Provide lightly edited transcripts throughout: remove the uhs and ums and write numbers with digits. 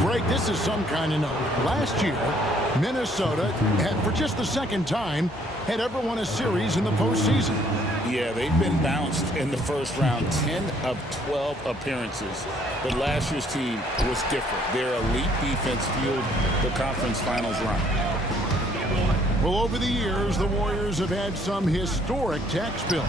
Greg, this is some kind of note. Last year, Minnesota had, for just the second time, had ever won a series in the postseason. Yeah, they've been bounced in the first round, 10 of 12 appearances. But last year's team was different. Their elite defense fueled the conference finals run. Well, over the years, the Warriors have had some historic tax bills.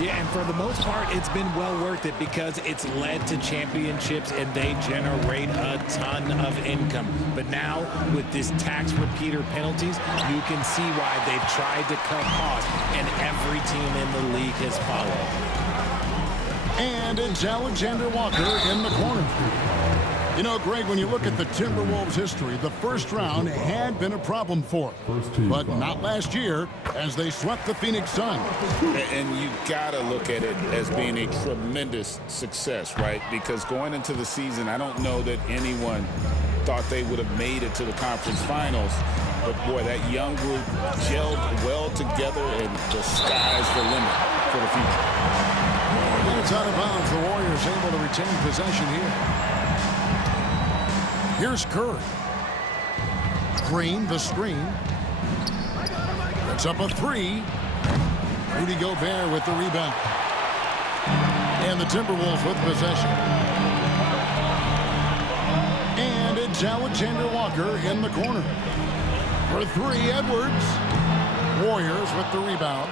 Yeah, and for the most part, it's been well worth it because it's led to championships and they generate a ton of income. But now, with this tax repeater penalties, you can see why they've tried to cut costs, and every team in the league has followed. And it's Alexander Walker in the corner. You know, Greg, when you look at the Timberwolves' history, the first round had been a problem for them. But not last year, as they swept the Phoenix Suns. And you got to look at it as being a tremendous success, right? Because going into the season, I don't know that anyone thought they would have made it to the conference finals. But, boy, that young group gelled well together, and the sky's the limit for the future. And it's out of bounds. The Warriors able to retain possession here. Here's Curry. Green, the screen. Puts up a three. Rudy Gobert with the rebound. And the Timberwolves with possession. And it's Alexander Walker in the corner. For three, Edwards. Warriors with the rebound.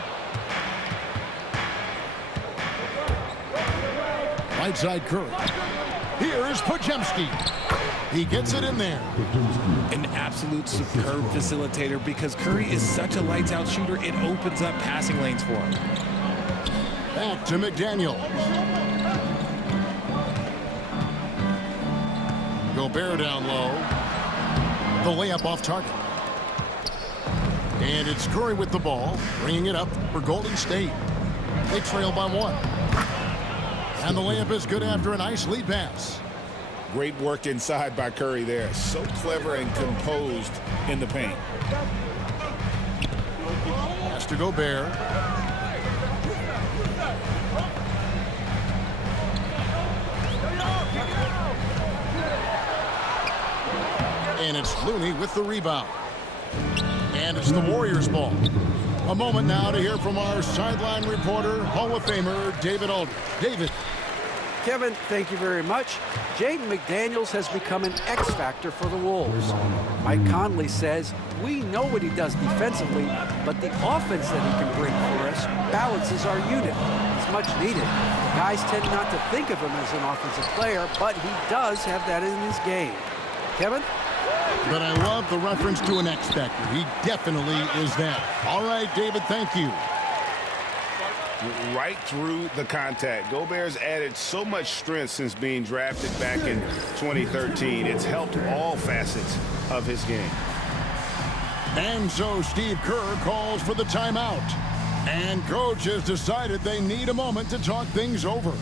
Right side Curry. Here's Podziemski. He gets it in there. An absolute superb facilitator because Curry is such a lights-out shooter, it opens up passing lanes for him. Back to McDaniel. Gobert down low. The layup off target. And it's Curry with the ball, bringing it up for Golden State. They trail by one. And the layup is good after a nice lead pass. Great work inside by Curry there. So clever and composed in the paint. Pass to Gobert. And it's Looney with the rebound. And it's the Warriors' ball. A moment now to hear from our sideline reporter, Hall of Famer David Aldridge. David. Kevin, thank you very much. Jaden McDaniels has become an X factor for the Wolves. Mike Conley says, we know what he does defensively, but the offense that he can bring for us balances our unit. It's much needed. Guys tend not to think of him as an offensive player, but he does have that in his game. Kevin? But I love the reference to an X factor. He definitely is that. All right, David, thank you. Right through the contact. Gobert's added so much strength since being drafted back in 2013. It's helped all facets of his game. And so Steve Kerr calls for the timeout. And coach has decided they need a moment to talk things over.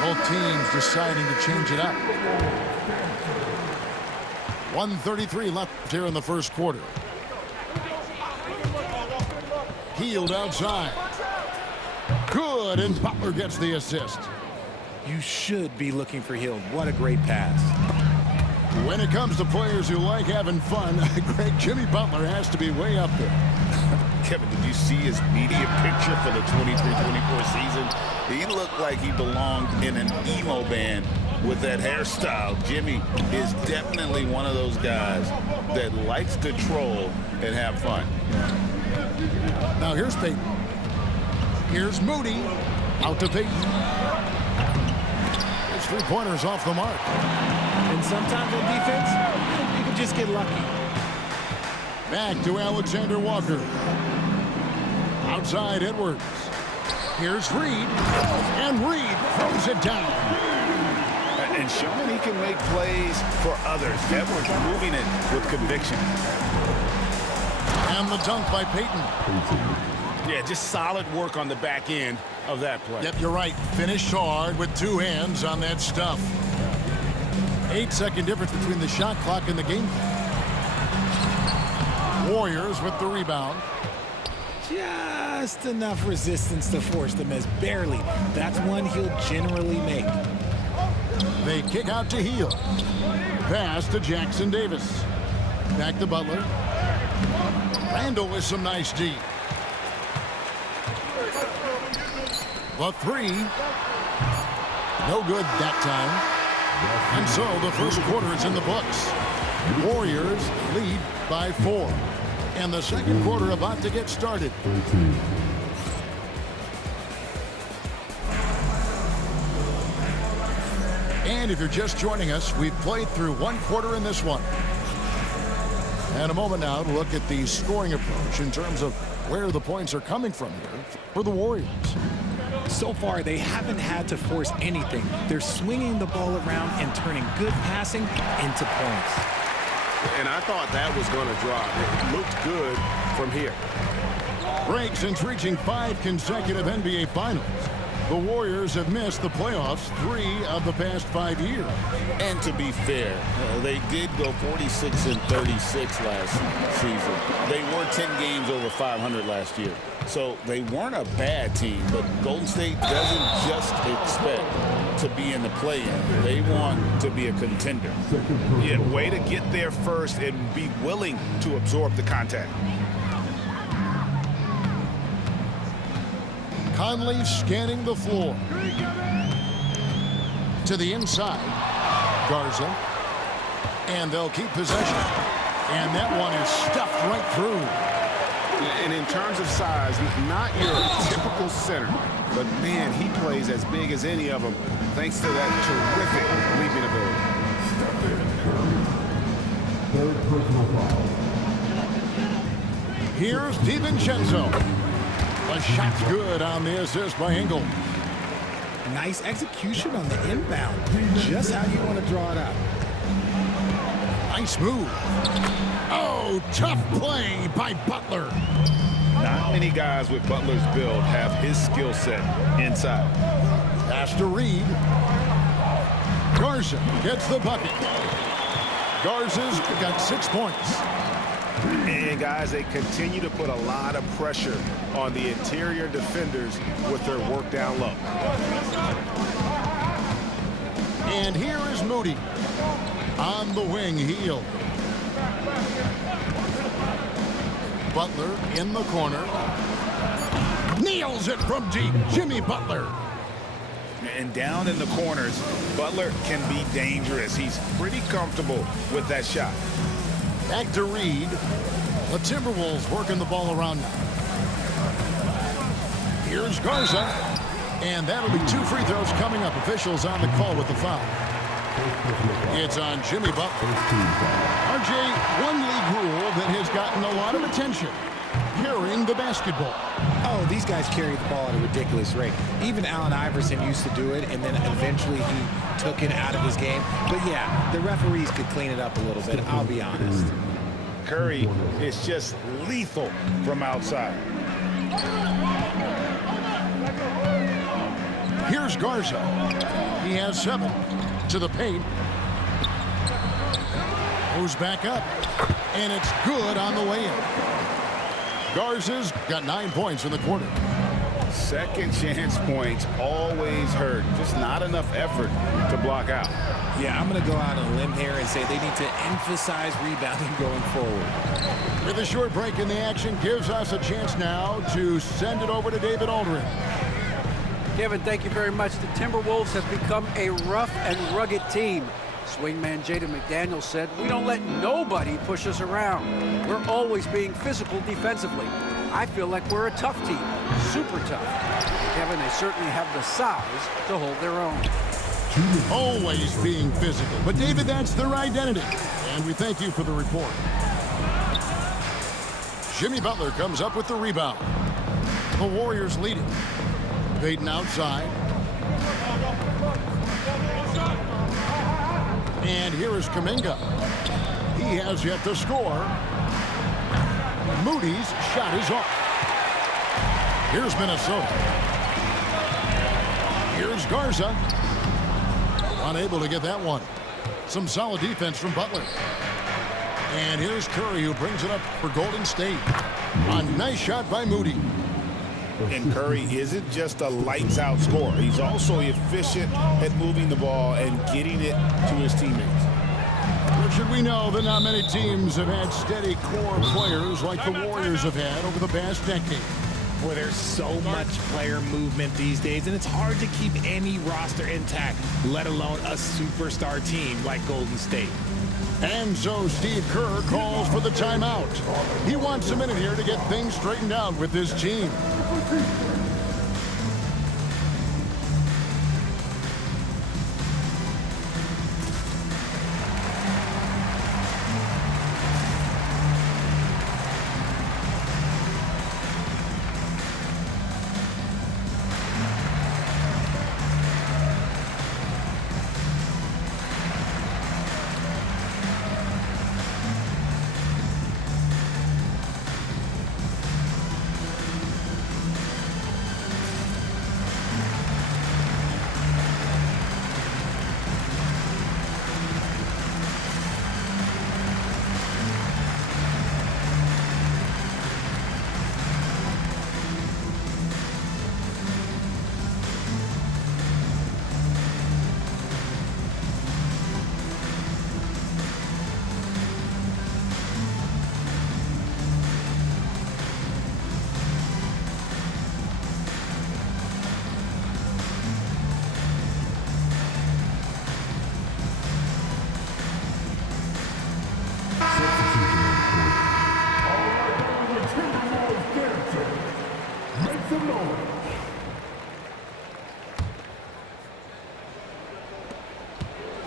Both teams deciding to change it up. 1:33 left here in the first quarter. Healed outside. Good, and Butler gets the assist. You should be looking for Hield. What a great pass. When it comes to players who like having fun, Greg, Jimmy Butler has to be way up there. Kevin, did you see his media picture for the 23-24 season? He looked like he belonged in an emo band with that hairstyle. Jimmy is definitely one of those guys that likes to troll and have fun. Now here's Peyton. Here's Moody. Out to Peyton. His three-pointers off the mark. And sometimes on defense, you can just get lucky. Back to Alexander Walker. Outside Edwards. Here's Reed. And Reed throws it down. And showing he can make plays for others. Edwards moving it with conviction. And the dunk by Peyton. Yeah, just solid work on the back end of that play. Yep, you're right. Finished hard with two hands on that stuff. 8-second difference between the shot clock and the game clock. Warriors with the rebound. Just enough resistance to force the miss. Barely. That's one he'll generally make. They kick out to Hield. Pass to Jackson Davis. Back to Butler. Randall with some nice D. The three. No good that time. And so the first quarter is in the books. Warriors lead by 4. And the second quarter about to get started. And if you're just joining us, we've played through one quarter in this one. And a moment now to look at the scoring approach in terms of where the points are coming from here for the Warriors. So far, they haven't had to force anything. They're swinging the ball around and turning good passing into points. And I thought that was going to drop. It looked good from here. Break since reaching 5 consecutive NBA Finals. The Warriors have missed the playoffs 3 of the past 5 years. And to be fair, they did go 46-36 last season. They were 10 games over 500 last year. So they weren't a bad team, but Golden State doesn't just expect to be in the play-in. They want to be a contender. Yeah, way to get there first and be willing to absorb the contact. Conley scanning the floor. To the inside. Garza. And they'll keep possession. And that one is stuffed right through. And in terms of size, not your typical center, but man, he plays as big as any of them thanks to that terrific leaping ability. Here's DiVincenzo. The shot's good on the assist by Engel. Nice execution on the inbound. Just how you want to draw it up. Nice move. Oh, tough play by Butler. Not many guys with Butler's build have his skill set inside. Pass to Reed. Garza gets the bucket. Garza's got 6 points. And guys, they continue to put a lot of pressure on the interior defenders with their work down low. And here is Moody. On the wing, Hield. Butler in the corner. Nails it from deep. Jimmy Butler. And down in the corners, Butler can be dangerous. He's pretty comfortable with that shot. Back to Reed. The Timberwolves working the ball around now. Here's Garza. And that'll be 2 free throws coming up. Officials on the call with the foul. It's on Jimmy Butler. RJ, one league rule that has gotten a lot of attention. Carrying the basketball. Oh, these guys carry the ball at a ridiculous rate. Even Allen Iverson used to do it, and then eventually he took it out of his game. But yeah, the referees could clean it up a little bit, I'll be honest. Curry is just lethal from outside. Here's Garza. He has 7. To the paint. Moves back up. And it's good on the way in. Garza's got 9 points in the quarter. Second chance points always hurt. Just not enough effort to block out. Yeah, I'm going to go out on a limb here and say they need to emphasize rebounding going forward. With a short break in the action gives us a chance now to send it over to David Aldridge. Kevin, thank you very much. The Timberwolves have become a rough and rugged team. Swingman Jaden McDaniels said, "We don't let nobody push us around. We're always being physical defensively. I feel like we're a tough team, super tough." Kevin, they certainly have the size to hold their own. Always being physical. But, David, that's their identity. And we thank you for the report. Jimmy Butler comes up with the rebound. The Warriors lead it. Payton outside. And here is Kuminga. He has yet to score. Moody's shot is off. Here's Minnesota. Here's Garza. Unable to get that one. Some solid defense from Butler. And here's Curry, who brings it up for Golden State. A nice shot by Moody. And Curry isn't just a lights-out scorer. He's also efficient at moving the ball and getting it to his teammates. Should we know that not many teams have had steady core players like the Warriors have had over the past decade. Boy, there's so much player movement these days, and it's hard to keep any roster intact, let alone a superstar team like Golden State. And so Steve Kerr calls for the timeout. He wants a minute here to get things straightened out with his team.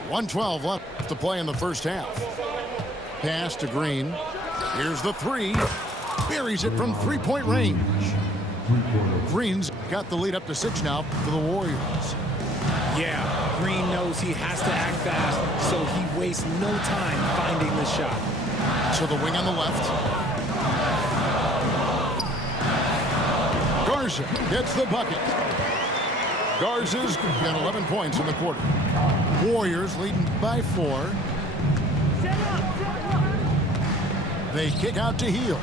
.112 left to play in the first half. Pass to Green. Here's the three. Buries it from three-point range. Green's got the lead up to 6 now for the Warriors. Yeah, Green knows he has to act fast, so he wastes no time finding the shot. To the wing on the left. Garza gets the bucket. Garza's got 11 points in the quarter. Warriors leading by 4. They kick out to Hield.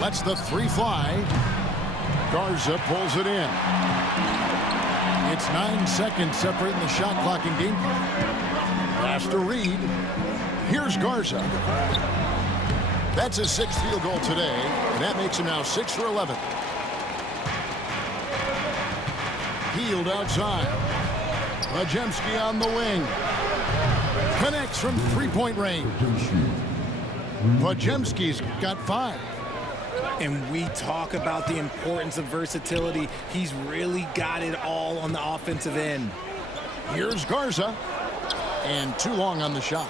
Lets the three fly. Garza pulls it in. It's 9 seconds separating the shot clock and game. Pass to Reed. Here's Garza. That's his 6th field goal today, and that makes him now 6 for 11. Hield outside. Podziemski on the wing. Connects from three-point range. Podziemski's got 5. And we talk about the importance of versatility. He's really got it all on the offensive end. Here's Garza. And too long on the shot.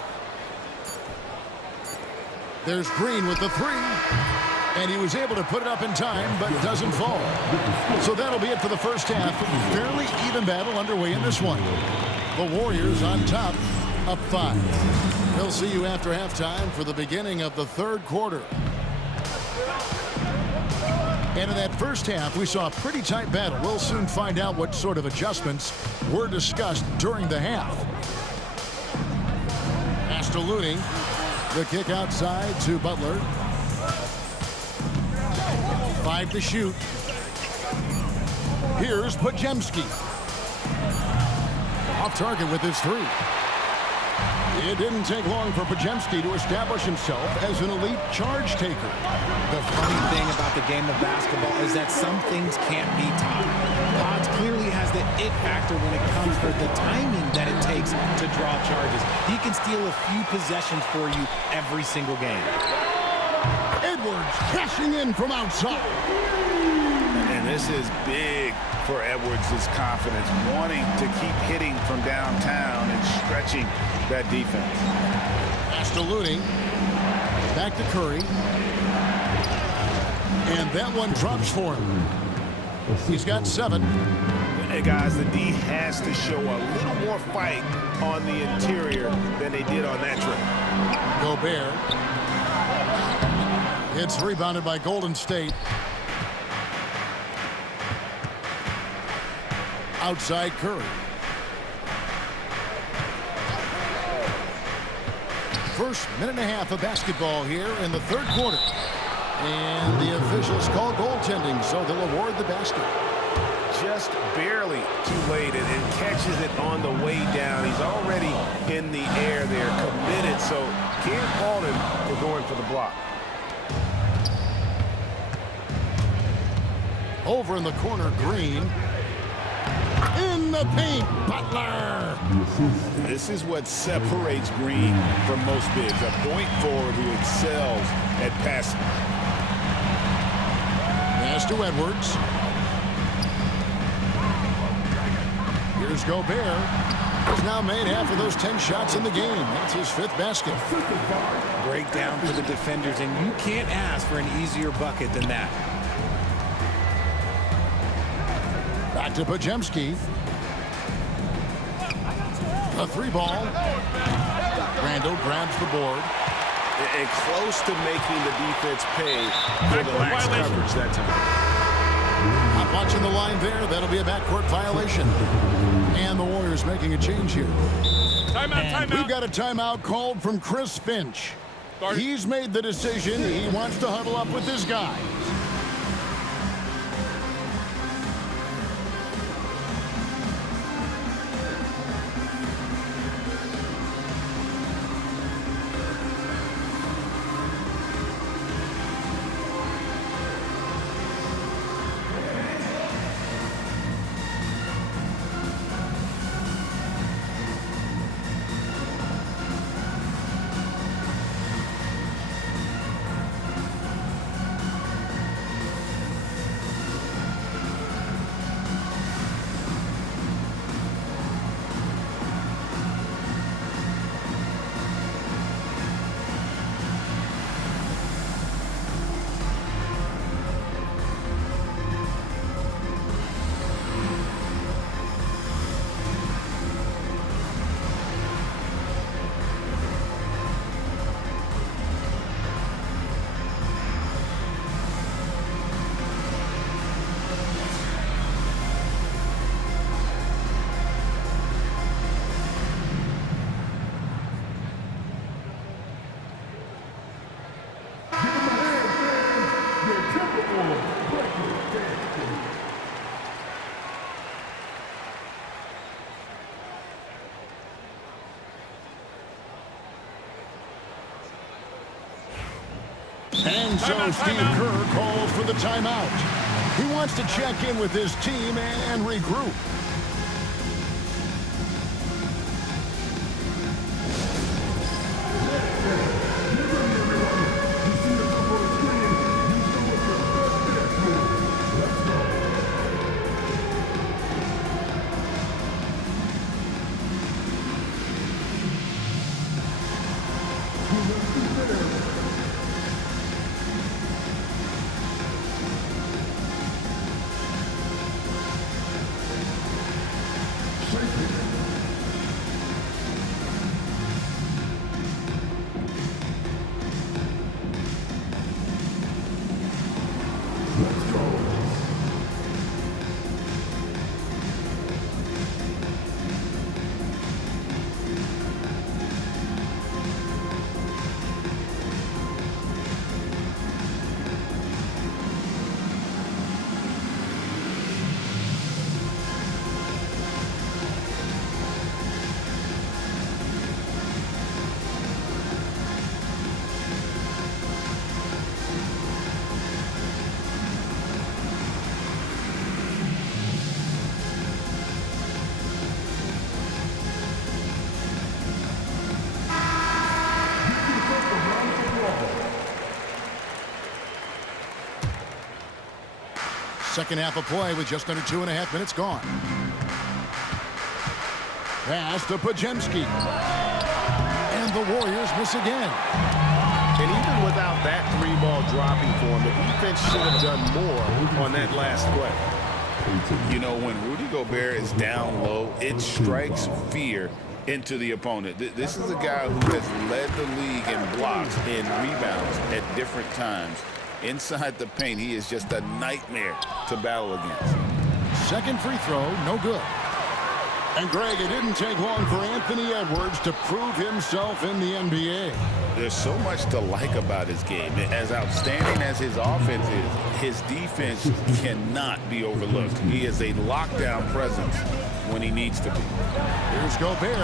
There's Green with the 3. And he was able to put it up in time, but doesn't fall. So that'll be it for the first half. Fairly even battle underway in this one. The Warriors on top, up 5. We'll see you after halftime for the beginning of the third quarter. And in that first half, we saw a pretty tight battle. We'll soon find out what sort of adjustments were discussed during the half. Pass to Looney. The kick outside to Butler. 5 to shoot. Here's Podziemski. Off target with his 3. It didn't take long for Podziemski to establish himself as an elite charge taker. The funny thing about the game of basketball is that some things can't be taught. Pods clearly has the it factor when it comes to the timing that it takes to draw charges. He can steal a few possessions for you every single game. Edwards cashing in from outside. And this is big for Edwards' confidence, wanting to keep hitting from downtown and stretching that defense. Pass to Looney. Back to Curry. And that one drops for him. He's got 7. Hey guys, the D has to show a little more fight on the interior than they did on that trip. Gobert. It's rebounded by Golden State. Outside Curry. First minute and a half of basketball here in the third quarter. And the officials call goaltending, so they'll award the basket. Just barely too late and catches it on the way down. He's already in the air there, committed, so can't fault him for going for the block. Over in the corner, Green. In the paint, Butler. This is what separates Green from most bigs, a point forward who excels at passing. Pass to Edwards. Here's Gobert. He's now made half of those 10 shots in the game. That's his 5th basket. Breakdown for the defenders, and you can't ask for an easier bucket than that. Back to Podziemski. A 3-ball. Randall grabs the board. And close to making the defense pay for the lax coverage that time. Not watching the line there. That'll be a backcourt violation. And the Warriors making a change here. Timeout. We've got a timeout called from Chris Finch. He's made the decision. He wants to huddle up with his guys. And so Steve Kerr calls for the timeout. He wants to check in with his team and regroup. Second half of play with just under 2.5 minutes gone. Pass to Podziemski. And the Warriors miss again. And even without that 3-ball dropping for him, the defense should have done more on that last play. You know, when Rudy Gobert is down low, it strikes fear into the opponent. This is a guy who has led the league in blocks and rebounds at different times. Inside the paint, he is just a nightmare to battle against. Second free throw, no good. And Greg, it didn't take long for Anthony Edwards to prove himself in the NBA. There's so much to like about his game. As outstanding as his offense is, his defense cannot be overlooked. He is a lockdown presence when he needs to be. Here's Gobert.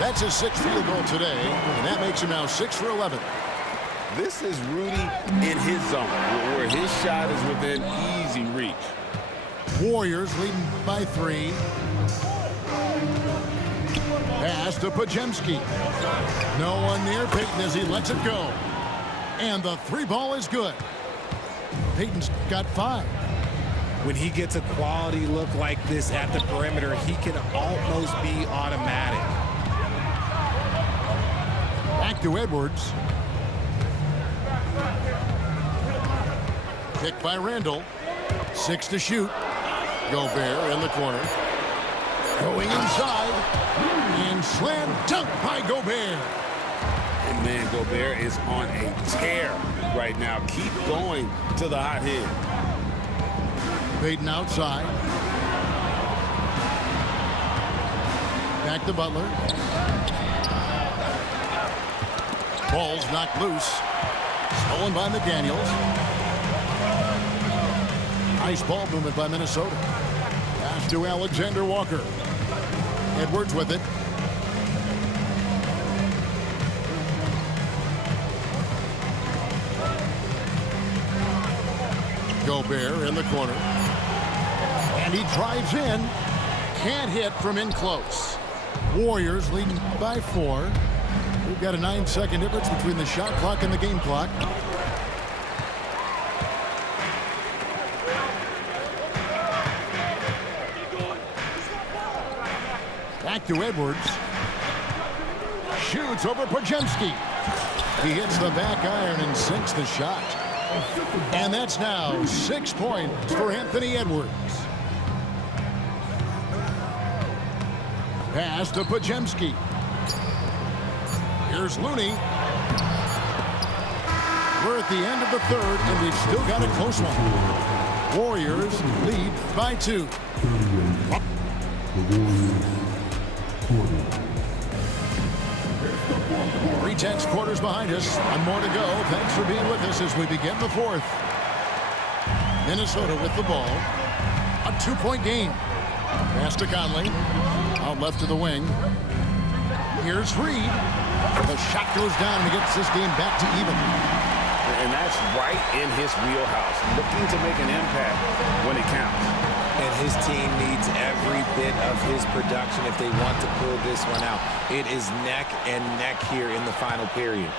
That's his 6th field goal today, and that makes him now 6 for 11. This is Rudy in his zone, where his shot is within easy reach. Warriors leading by 3. Pass to Podziemski. No one near Payton as he lets it go. And the 3-ball is good. Payton's got 5. When he gets a quality look like this at the perimeter, he can almost be automatic. Back to Edwards. Picked by Randall. 6 to shoot. Gobert in the corner. Going inside. And slam dunk by Gobert. And man, Gobert is on a tear right now. Keep going to the hot hand. Payton outside. Back to Butler. Ball's knocked loose. Stolen by McDaniels. Nice ball movement by Minnesota. Pass to Alexander Walker. Edwards with it. Gobert in the corner. And he drives in. Can't hit from in close. Warriors leading by 4. We've got a 9-second difference between the shot clock and the game clock. Back to Edwards. Shoots over Podziemski. He hits the back iron and sinks the shot. And that's now 6 points for Anthony Edwards. Pass to Podziemski. Here's Looney. We're at the end of the 3rd, and we've still got a close one. Warriors lead by 2. Three-tenths quarters behind us. One more to go. Thanks for being with us as we begin the 4th. Minnesota with the ball. A 2-point game. Pass to Conley. Out left to the wing. Here's Reed. The shot goes down and he gets this game back to even. And that's right in his wheelhouse. Looking to make an impact when it counts. And his team needs every bit of his production if they want to pull this one out. It is neck and neck here in the final period.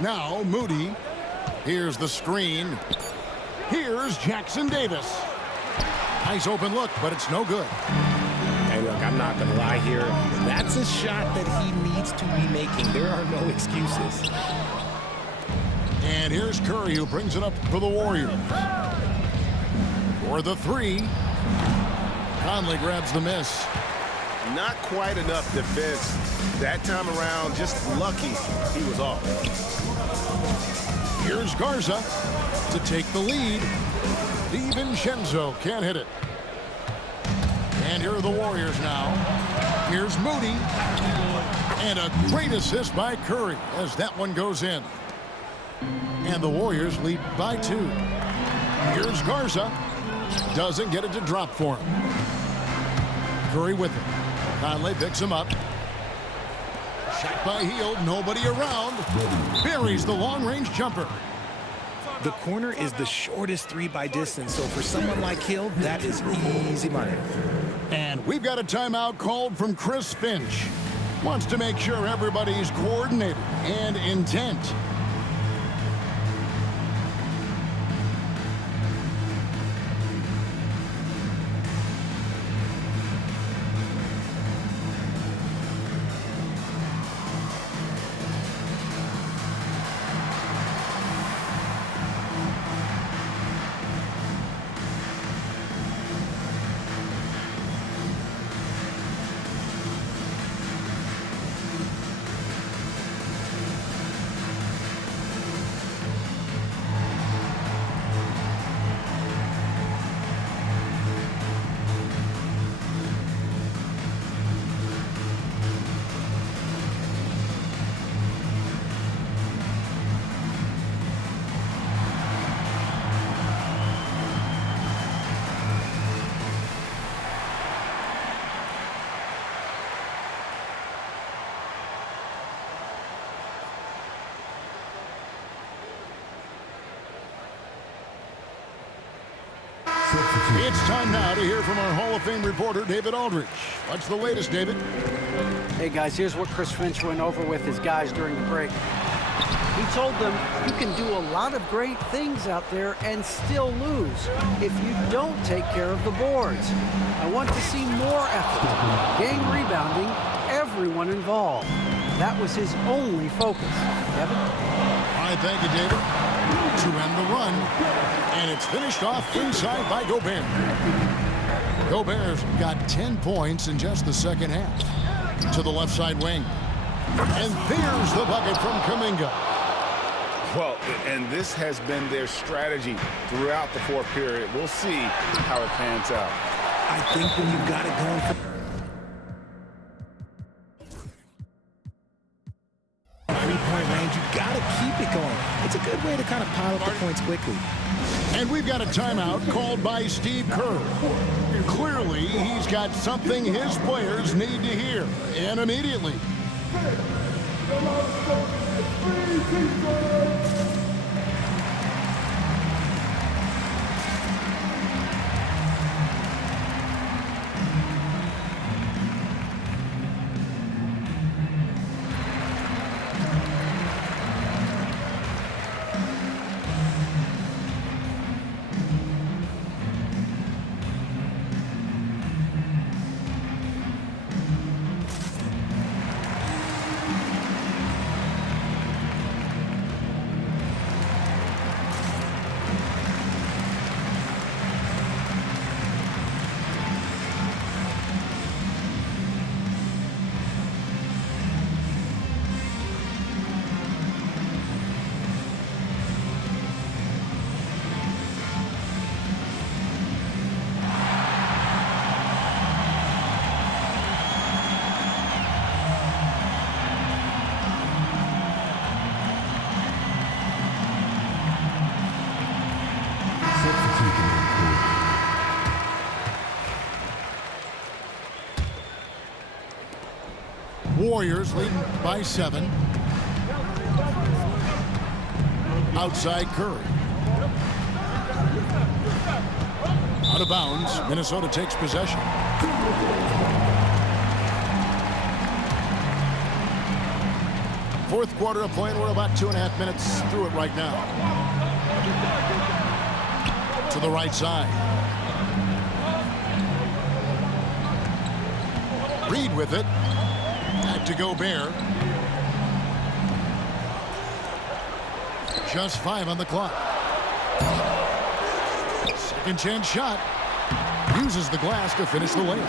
Now Moody. Here's the screen. Here's Jackson Davis. Nice open look, but it's no good. Hey, look, I'm not going to lie here. That's a shot that he needs to be making. There are no excuses. And here's Curry, who brings it up for the Warriors. For the 3. Conley grabs the miss. Not quite enough defense that time around. Just lucky he was off. Here's Garza to take the lead. DiVincenzo can't hit it. And here are the Warriors now. Here's Moody. And a great assist by Curry as that one goes in. And the Warriors lead by 2. Here's Garza. Doesn't get it to drop for him. Curry with it. Conley picks him up. Shot by Hield. Nobody around. Buries the long-range jumper. The corner is the shortest 3 by distance, so for someone like Hield, that is easy money. And we've got a timeout called from Chris Finch. Wants to make sure everybody's coordinated and intent. It's time now to hear from our Hall of Fame reporter, David Aldridge. What's the latest, David? Hey, guys, here's what Chris Finch went over with his guys during the break. He told them, you can do a lot of great things out there and still lose if you don't take care of the boards. I want to see more effort, game rebounding, everyone involved. That was his only focus. Kevin? All right, thank you, David. To end the run, and it's finished off inside by Gobert. Gobert's got 10 points in just the second half. To the left side wing. And there's the bucket from Kuminga. Well, and this has been their strategy throughout the fourth period. We'll see how it pans out. I think when you've got it going for three-point range, you've got to keep it going. It's a good way to kind of pile up the points quickly. And we've got a timeout called by Steve Kerr. Clearly, he's got something his players need to hear, and immediately. Warriors leading by 7. Outside Curry. Out of bounds. Minnesota takes possession. Fourth quarter of play, and we're about 2.5 minutes through it right now. To the right side. Reed with it. Back to Gobert. Just 5 on the clock. Second chance shot. Uses the glass to finish the layup.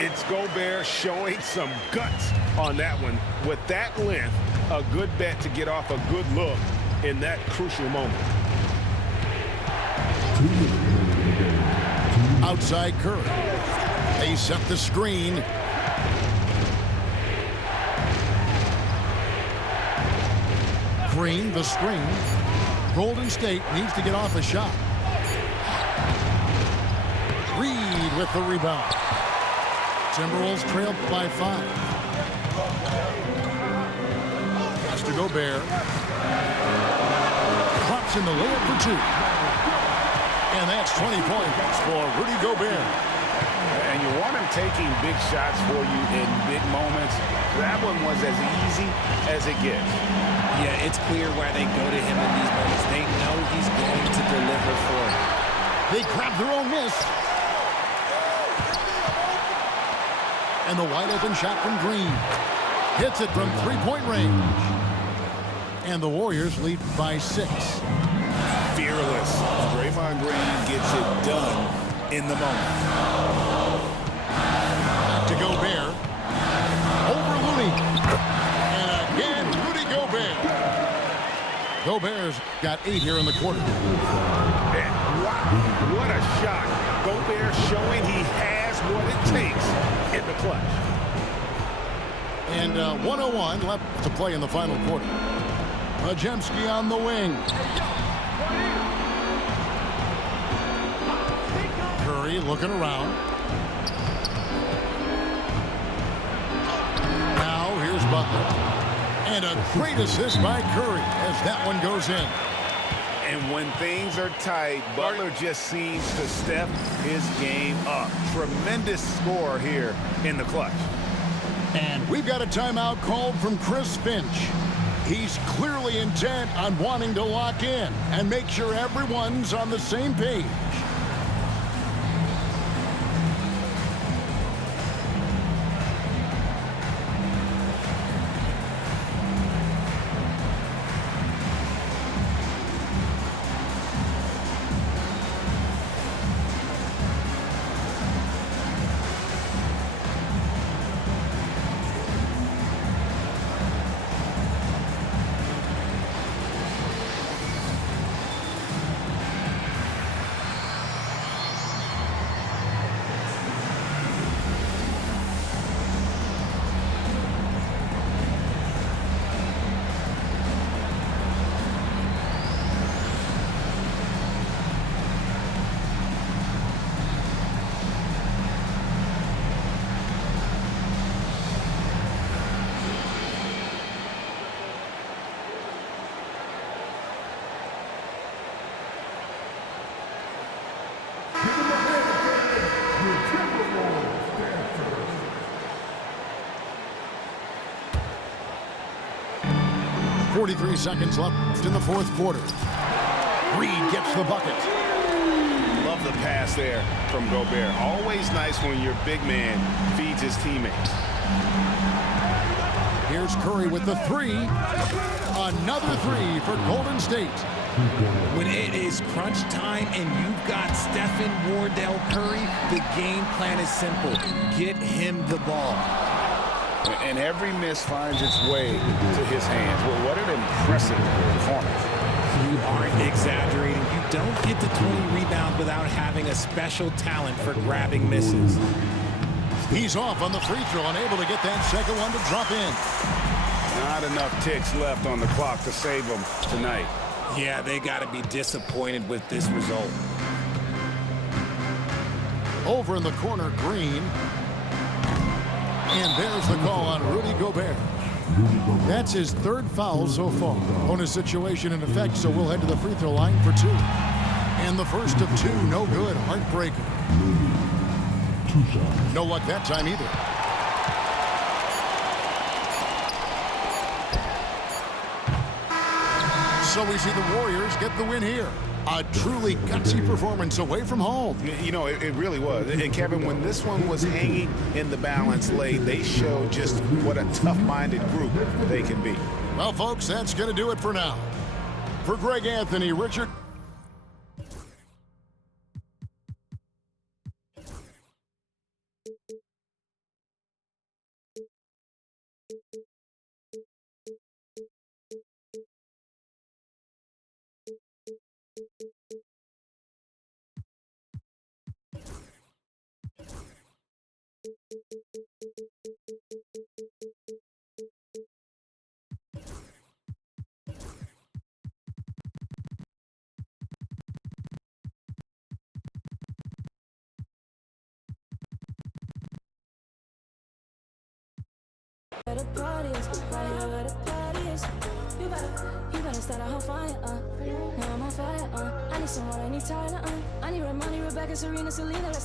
It's Gobert showing some guts on that one. With that length, a good bet to get off a good look in that crucial moment. Outside Curry. They set the screen. Green, the screen. Golden State needs to get off a shot. Reed with the rebound. Timberwolves trail by 5. Pass to Gobert. Drops in the layup for 2. And that's 20 points for Rudy Gobert. And you want him taking big shots for you in big moments. That one was as easy as it gets. Yeah, it's clear why they go to him in these moments. They know he's going to deliver for them. They grab their own miss. And the wide open shot from Green. Hits it from 3-point range. And the Warriors lead by 6. Fearless. Draymond Green gets it done in the moment. Back to Gobert. Over Looney. And again, Rudy Gobert. Gobert's got 8 here in the quarter. And wow, what a shot. Gobert showing he has what it takes in the clutch. And 1:01 left to play in the final quarter. Majemski on the wing. Curry looking around. Now here's Butler. And a great assist by Curry as that one goes in. And when things are tight, Butler just seems to step his game up. Tremendous score here in the clutch. And we've got a timeout called from Chris Finch. He's clearly intent on wanting to lock in and make sure everyone's on the same page. .43 seconds left in the fourth quarter. Reed gets the bucket. Love the pass there from Gobert. Always nice when your big man feeds his teammates. Here's Curry with the three. Another three for Golden State. When it is crunch time and you've got Stephen Wardell Curry, the game plan is simple. Get him the ball. And every miss finds its way to his hands. Well, what an impressive performance. You aren't exaggerating. You don't get to 20 rebounds without having a special talent for grabbing misses. He's off on the free throw, unable to get that second one to drop in. Not enough ticks left on the clock to save them tonight. Yeah, they got to be disappointed with this result. Over in the corner, Green. And there's the call on Rudy Gobert. That's his third foul so far. Bonus situation in effect, so we'll head to the free throw line for two. And the first of two, no good. Heartbreaker. No luck that time either. So we see the Warriors get the win here. A truly gutsy performance away from home. You know, it really was. And Kevin, when this one was hanging in the balance late, they showed just what a tough-minded group they can be. Well, folks, that's going to do it for now. For Greg Anthony, Richard. Where the party is, right here where the party is. You better start a whole fire, Now I'm on fire, I need someone, I need Tyler, I need Ramoni, Rebecca, Serena, Selena, let's